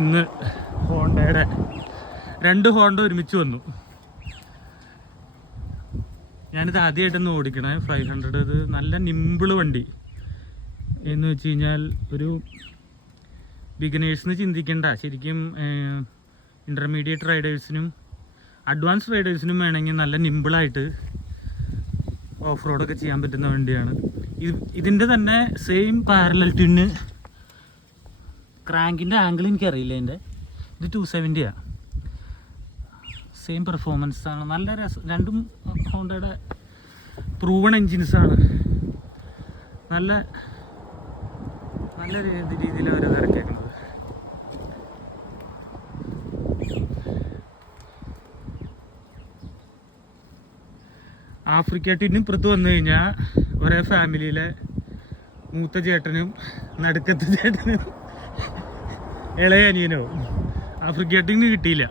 ഇന്ന് ഹോണ്ടയുടെ 2 ഹോണ്ട ഒരുമിച്ച് വന്നു. ഞാനിത് ആദ്യമായിട്ടൊന്ന് ഓടിക്കണേ 500. ഇത് നല്ല നിമ്പിള് വണ്ടി എന്ന് വെച്ച് കഴിഞ്ഞാൽ ഒരു ബിഗിനേഴ്സിന് ചിന്തിക്കേണ്ട, ശരിക്കും ഇൻ്റർമീഡിയറ്റ് റൈഡേഴ്സിനും അഡ്വാൻസ് റൈഡേഴ്സിനും വേണമെങ്കിൽ നല്ല നിമ്പിളായിട്ട് ഓഫ് റോഡൊക്കെ ചെയ്യാൻ പറ്റുന്ന വണ്ടിയാണ്. ഇതിൻ്റെ തന്നെ സെയിം പാരലൽ ട്വിന്ന് ക്രാങ്കിൻ്റെ ആംഗിൾ എനിക്കറിയില്ല. ഇത് 270ആണ്. സെയിം പെർഫോമൻസ് ആണ്. നല്ല രണ്ടും ഹോണ്ടയുടെ പ്രൂവൺ എൻജിൻസാണ്. നല്ല നല്ല രീതിയിൽ അവർ ഇറക്കിയേക്കുന്നത്. ആഫ്രിക്ക ടീമിന് ഇപ്പുറത്ത് വന്നു കഴിഞ്ഞാൽ ഒരേ ഫാമിലിയിലെ മൂത്ത ചേട്ടനും നടുക്കത്തെ ചേട്ടനും ഇളയ അനിയനോ ആഫ്രിക്ക ടീമിന് കിട്ടിയില്ല.